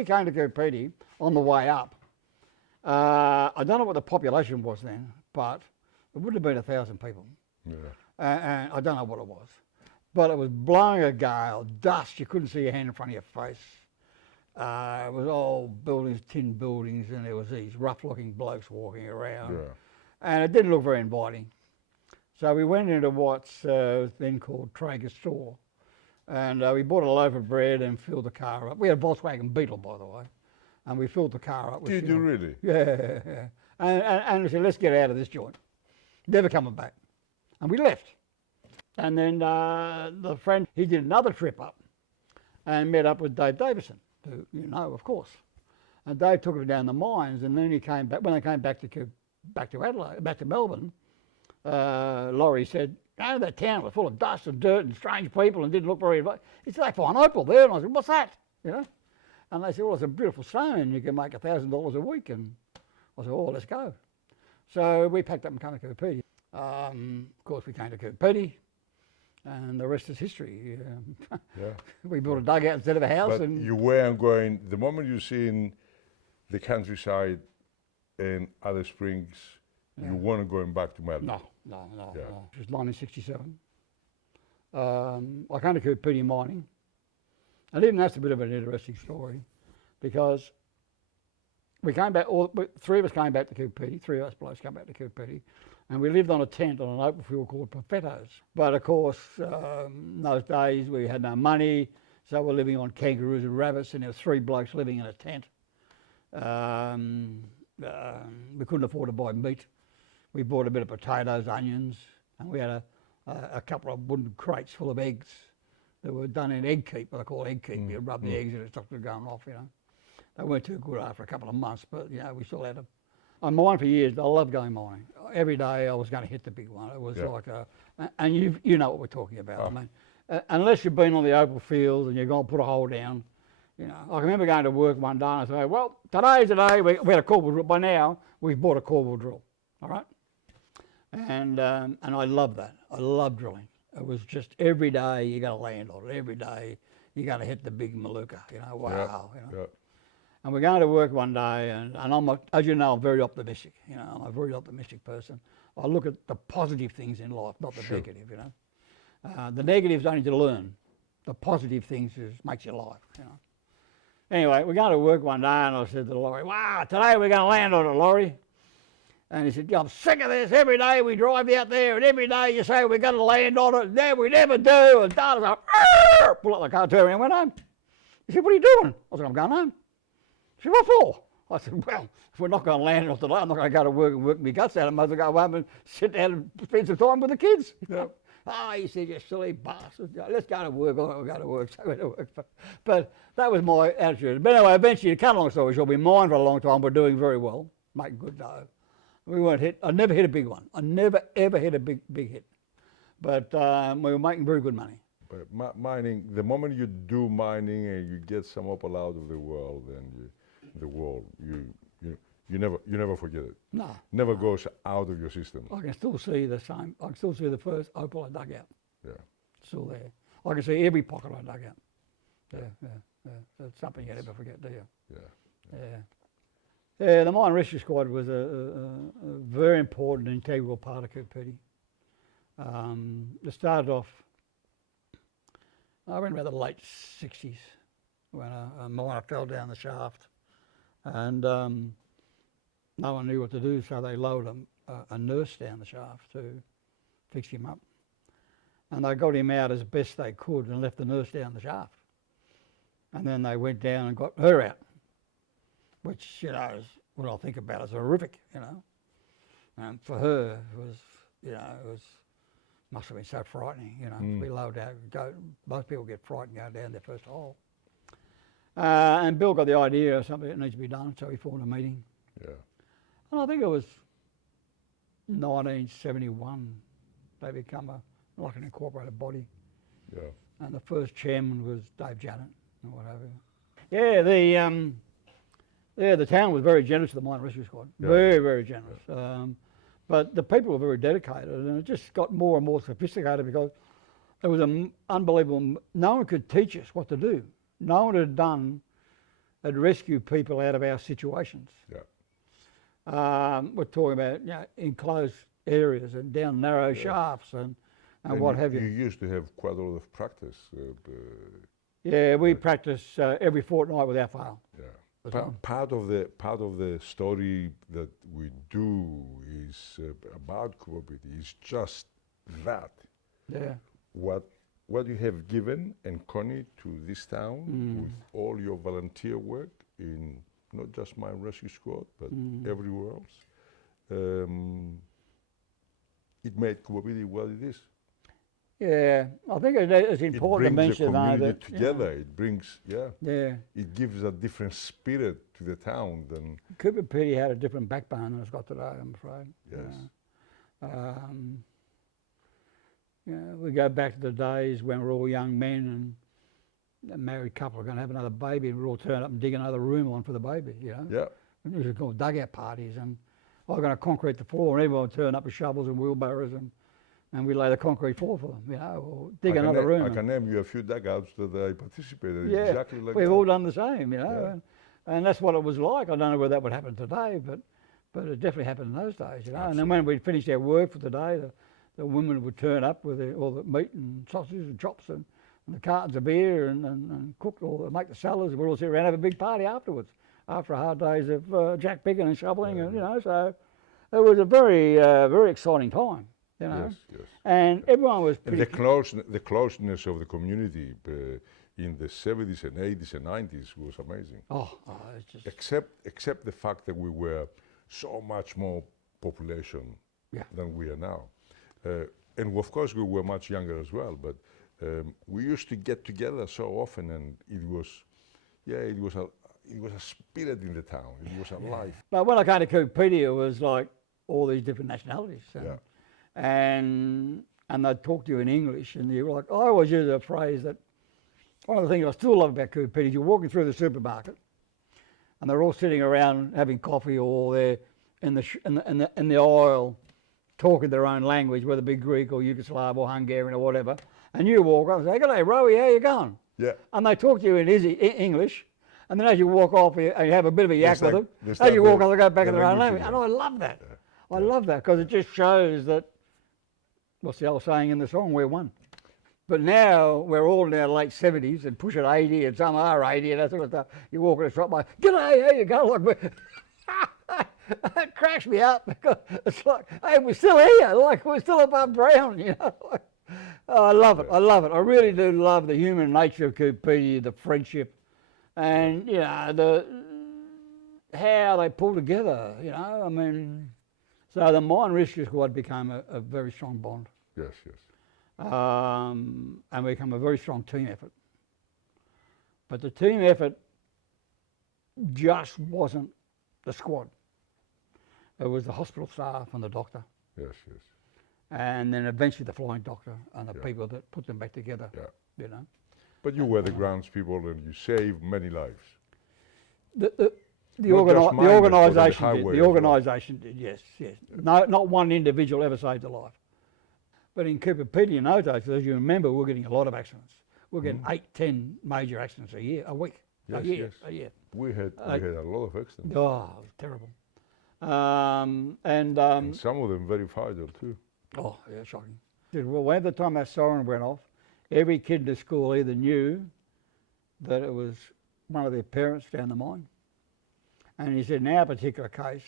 we came to Pedy on the way up, I don't know what the population was then, but it would have been 1,000 people. Yeah. And I don't know what it was. But it was blowing a gale, dust, you couldn't see your hand in front of your face. It was all buildings, tin buildings, and there was these rough-looking blokes walking around. Yeah. And it didn't look very inviting. So we went into what's then called Traeger's store. And we bought a loaf of bread and filled the car up. We had a Volkswagen Beetle, by the way. And we filled the car up with Did fuel. you really? Yeah. And we said, let's get out of this joint. Never coming back. And we left. And then the friend, he did another trip up and met up with Dave Davison, who you know, of course. And Dave took him down the mines, and then he came back. When they came back to Adelaide, back to Melbourne, Laurie said, "Oh, that town was full of dust and dirt and strange people and didn't look very." He said, "They find opal there," and I said, "What's that?" You know, and they said, "Well, it's a beautiful stone. You can make $1,000 a week." And I said, "Oh, let's go." So we packed up and came to Pedy. Of course, we came to Pedy. And the rest is history. Yeah. We built a dugout instead of a house. But and you weren't going, the moment you seen the countryside in Alice Springs, you weren't going back to Melbourne? No. Yeah. It was 1967. I came to Pedy mining. And even that's a bit of an interesting story because we came back, three of us came back to Pedy, three of us blokes came back to Pedy. And we lived on a tent on an open field called Perfettos. But of course, in those days we had no money, so we're living on kangaroos and rabbits, and there were three blokes living in a tent. We couldn't afford to buy meat. We bought a bit of potatoes, onions, and we had a couple of wooden crates full of eggs that were done in egg keep, what they call egg keep. You rub the eggs and it stopped them going off, you know. They weren't too good after a couple of months, but you know, we still had them. I mined for years. I loved going mining. Every day I was going to hit the big one. It was like and you know what we're talking about. I mean, unless you've been on the open fields and you're going to put a hole down, you know. I remember going to work one day and I said, well, today's the day. We had a Coober drill. By now, we've bought a Coober drill, all right? And I love that. I love drilling. It was just every day you got to land on it. Every day you got to hit the big Maluka, you know. Wow, you know. And we're going to work one day, and I'm, as you know, I'm very optimistic. You know, I'm a very optimistic person. I look at the positive things in life, not the negative. You know, the negative's only to learn. The positive things makes you laugh. You know. Anyway, we're going to work one day, and I said to Laurie, "Wow, today we're going to land on it, Laurie." And he said, "Yeah, I'm sick of this. Every day we drive out there, and every day you say we're going to land on it, and then we never do." And Dad was like, pull up the car, turned around, and went home. He said, "What are you doing?" I said, "I'm going home." She said, "What for?" I said, "Well, if we're not going to land on today, I'm not going to go to work and work my guts out. I might as well go home and sit down and spend some time with the kids." Yeah. "Oh," he said, "you silly bastard. Let's go to work." "Oh, we'll go to work." So we went to work. But that was my attitude. But anyway, eventually, to cut a long story short, we mined for a long time. We're doing very well, making good dough. We weren't hit. I never hit a big one. I never, ever hit a big hit. But we were making very good money. But mining, the moment you do mining and you get some opal out of the world, then you never forget it. No. Never goes out of your system. I can still see the same. I can still see the first opal I dug out. Yeah. Still there. I can see every pocket I dug out. Yeah. It's something you never forget, do you? Yeah, the Mine Rescue Squad was a very important, integral part of Pedy. It started off, I went about the late 60s when a miner fell down the shaft, and no one knew what to do, so they lowered a nurse down the shaft to fix him up. And they got him out as best they could and left the nurse down the shaft. And then they went down and got her out, which, you know, is, when I think about it, is horrific, you know. And for her, it was, you know, must have been so frightening, you know, to be lowered out. Most people get frightened going down their first hole. And Bill got the idea of something that needs to be done, so he formed a meeting. Yeah. And I think it was 1971, they become like an incorporated body. Yeah. And the first chairman was Dave Janet or whatever. Yeah, the town was very generous to the Mine Rescue Squad. Yeah. Very, very generous. Yeah. But the people were very dedicated, and it just got more and more sophisticated because it was unbelievable. No one could teach us what to do. No one had done had rescued people out of our situations. Yeah. We're talking about enclosed areas and down narrow shafts and what have you. You used to have quite a lot of practice. Yeah, we practice every fortnight without fail. Yeah. Part of the story that we do is about Coober Pedy is just that. Yeah. What you have given and Connie to this town with all your volunteer work in not just my rescue squad but everywhere else. It made Coober Pedy what it is. Yeah, I think it's important to mention that. It brings the that community together. It brings, it gives a different spirit to the town than. Coober Pedy had a different backbone than it's got today, I'm afraid. Yes. We go back to the days when we're all young men and a married couple are going to have another baby, and we all turn up and dig another room on for the baby, you know. Yeah. And these are called dugout parties, and I'm going to concrete the floor, and everyone would turn up with shovels and wheelbarrows and we lay the concrete floor for them, you know, or dig another room. I can name you a few dugouts that I participated in, yeah, exactly like we've that. all done the same, you know, and that's what it was like. I don't know whether that would happen today, but it definitely happened in those days, you know. Absolutely. And then when we'd finished our work for the day, the women would turn up with all the meat and sausages and chops and the cartons of beer and cook make the salads. We'd all sit around and have a big party afterwards, after hard days of jack picking and shoveling, and you know, so it was a very, very exciting time. You know? Yes, yes. And everyone was pretty... And the closeness of the community in the 70s and 80s and 90s was amazing. It's just... Except the fact that we were so much more population than we are now. And of course we were much younger as well, but we used to get together so often, and it was a spirit in the town. It was alive. But when I came to Coober Pedy, it was like all these different nationalities. And they'd talk to you in English, and you were like, I always use a phrase that, one of the things I still love about Coober Pedy is you're walking through the supermarket, and they're all sitting around having coffee, or they're in the aisle talking their own language, whether it be Greek or Yugoslav or Hungarian or whatever, and you walk up and say, "G'day, Rowe, how you going?" Yeah. And they talk to you in English, and then as you walk off, you have a bit of a yak with them. As you walk off, they go back in their own language. And I love that. I love that, because it just shows that, what's the old saying in the song, we're one. But now, we're all in our late 70s and pushing 80, and some are 80 and that sort of stuff. You walk in a shop like, "G'day, how you going?" Like, that cracks me up, because it's like, hey, we're still here, like we're still above ground, you know. Oh, I love it, I love it. I really do love the human nature of Coober Pedy, the friendship, and, you know, how they pull together, you know. I mean, so the Mine Rescue Squad became a very strong bond. Yes, yes. And become a very strong team effort. But the team effort just wasn't the squad. It was the hospital staff and the doctor. Yes, yes. And then eventually the flying doctor and the people that put them back together, you know. But you were the grounds people, and you saved many lives. The organisation did, yes, yes. No, not one individual ever saved a life. But in Coober Pedy in those days, as you remember, we were getting a lot of accidents. We were getting 8, 10 major accidents a week. Yes, a year. We had a lot of accidents. Oh, it was terrible. And some of them very fatal too. Oh, yeah, shocking. Well, when the time that siren went off, every kid in the school either knew that it was one of their parents down the mine. And he said in our particular case,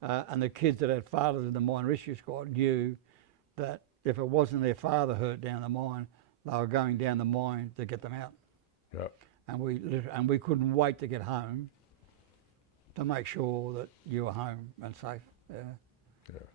and the kids that had fathers in the Mine Rescue Squad knew that if it wasn't their father hurt down the mine, they were going down the mine to get them out. Yeah. And we couldn't wait to get home to make sure that you were home and safe. Yeah. Yeah.